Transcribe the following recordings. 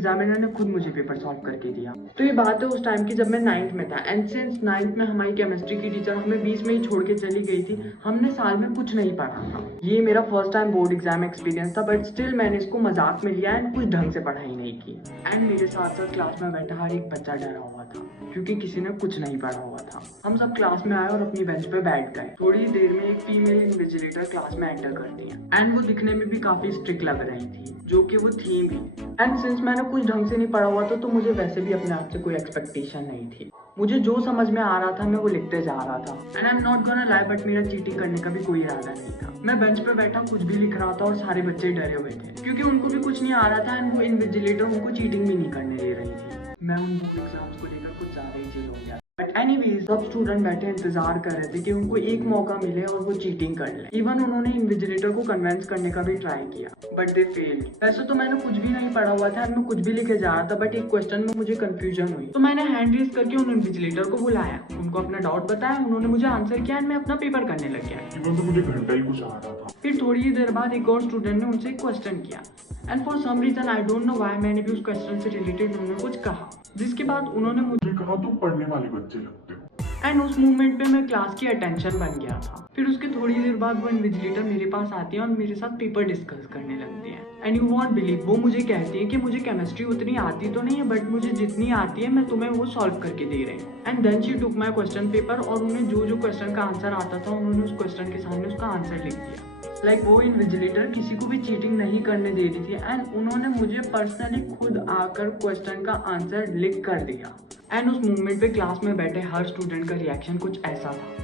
Examiner ने खुद मुझे पेपर सॉल्व करके दिया। तो ये बात है उस टाइम की जब मैं 9th में था एंड सिंस 9th में हमारी केमिस्ट्री की टीचर हमें बीच में ही छोड़ के चली गई थी, हमने साल में कुछ नहीं पढ़ा था। ये मेरा first time board exam experience था, बट स्टिल मैंने इसको मजाक में लिया एंड कुछ ढंग से पढ़ाई नहीं की। एंड मेरे साथ साथ क्लास में बैठा हर एक बच्चा डरा हुआ था क्योंकि किसी ने कुछ नहीं पढ़ा हुआ था। हम सब क्लास में आए और अपनी बेंच पे बैठ गए। थोड़ी देर में एक फीमेल इन्विजिलेटर क्लास में एंटर करती है एंड वो दिखने में भी काफी स्ट्रिक्ट लग रही थी, जो कि वो थी भी। एंड सिंस मैंने कुछ ढंग से नहीं पढ़ा हुआ था तो मुझे वैसे भी अपने आप से कोई एक्सपेक्टेशन नहीं थी। मुझे जो समझ में आ रहा था मैं वो लिखते जा रहा था and I am not gonna lie, but मेरा चीटिंग करने का भी कोई इरादा नहीं था। मैं बेंच पे बैठा कुछ भी लिख रहा था और सारे बच्चे डरे हुए थे क्योंकि उनको भी कुछ नहीं आ रहा था एंड वो इन्विजिलेटर उनको चीटिंग भी नहीं करने दे रही थी। मैं उन बोर्ड एग्जाम्स को लेकर कुछ ज्यादा ही चिल हो गया। बट एनीवेज सब स्टूडेंट बैठे इंतजार कर रहे थे कि उनको एक मौका मिले और वो चीटिंग कर ले। इवन उन्होंने इन्विजिलेटर को कन्विंस करने का भी ट्राई किया, बट दे फेल्ड। वैसे तो मैंने कुछ भी नहीं पढ़ा हुआ था, मैं कुछ भी लिखे जा रहा था, बट एक क्वेश्चन में मुझे कंफ्यूजन हुई तो मैंने हैंड रेज करके उन इन्विजिलेटर को बुलाया, उनको अपना डाउट बताया, उन्होंने मुझे आंसर किया एंड मैं अपना पेपर करने लग गया। इवन तो मुझे घंटा ही कुछ आ रहा था। फिर थोड़ी ही देर बाद एक और स्टूडेंट ने उनसे एक क्वेश्चन किया and for some reason I don't know why मैंने भी उस क्वेश्चन से रिलेटेड उन्होंने कुछ कहा, जिसके बाद उन्होंने मुझे कहा तुम पढ़ने वाले बच्चे लगते हो। एंड उस मूवमेंट पे मैं क्लास की अटेंशन बन गया था। फिर उसके थोड़ी देर बाद वो इन्विजिलेटर मेरे पास आती है और मेरे साथ पेपर डिस्कस करने लगती है एंड यू वॉन्ट बिलीव, वो मुझे कहती है कि मुझे केमिस्ट्री उतनी आती तो नहीं है, बट मुझे जितनी आती है मैं तुम्हें वो सॉल्व करके दे रही हूँ। And then she took my question paper और उन्हें जो जो क्वेश्चन का आंसर आता था उन्होंने उस क्वेश्चन के सामने उसका आंसर लिख दिया। लाइक वो इन्विजिलेटर किसी को भी चीटिंग नहीं करने दे रही थी एंड उन्होंने मुझे पर्सनली खुद आकर क्वेश्चन का आंसर लिख कर दिया। एंड उस मूवमेंट पे क्लास में बैठे हर स्टूडेंट का रिएक्शन कुछ ऐसा था।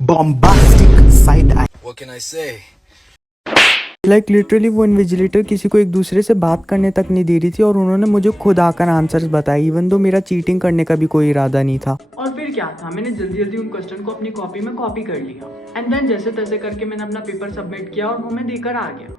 Bombastic side eye. What can I say? Like literally वो इन्विजिलेटर किसी को एक दूसरे से बात करने तक नहीं दे रही थी और उन्होंने मुझे खुद आकर आंसर्स बताए, इवन दो मेरा चीटिंग करने का भी कोई इरादा नहीं था। और फिर क्या था, मैंने जल्दी जल्दी उन क्वेश्चन को अपनी कॉपी में कॉपी कर लिया एंड देन जैसे तैसे करके मैंने अपना पेपर सबमिट किया और वो मैं देकर आ गया।